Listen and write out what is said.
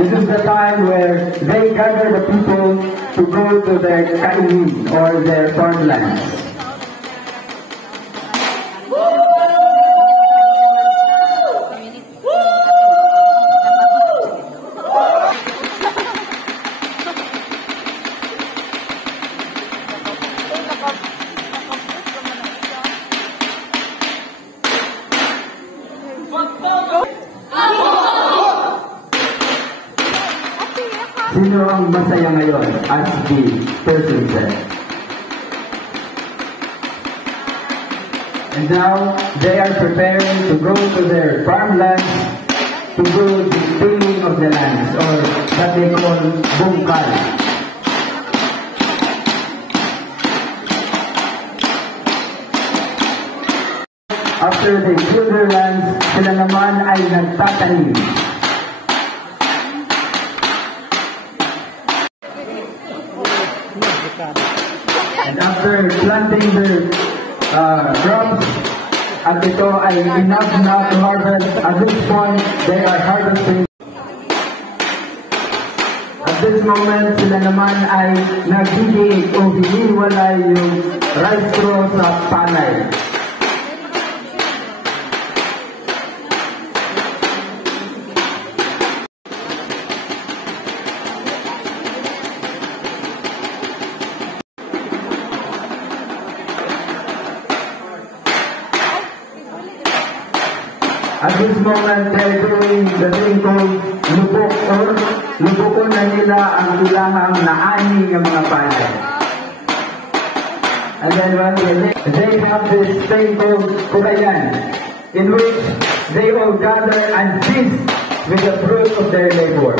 This is the time where they gather the people to go to their kainin or their farmlands. Sino ang masaya ngayon? As the person said. And now, they are preparing to go to their farmlands to do the tilling of the lands, or that they call bungkal. After they till their lands, sila naman ay nagtatanim. And after planting their crops, at ito ay enough na to harvest, at this point, they are harvesting. At this moment, sila naman ay nagiging o hiniwalay yung rice straw sa palay. At this moment, they're doing the thing called lubok, or lubokon na nila ang ilahang naani ng mga palay. And then they have this thing called kurayan, in which they all gather and feast with the fruit of their labor.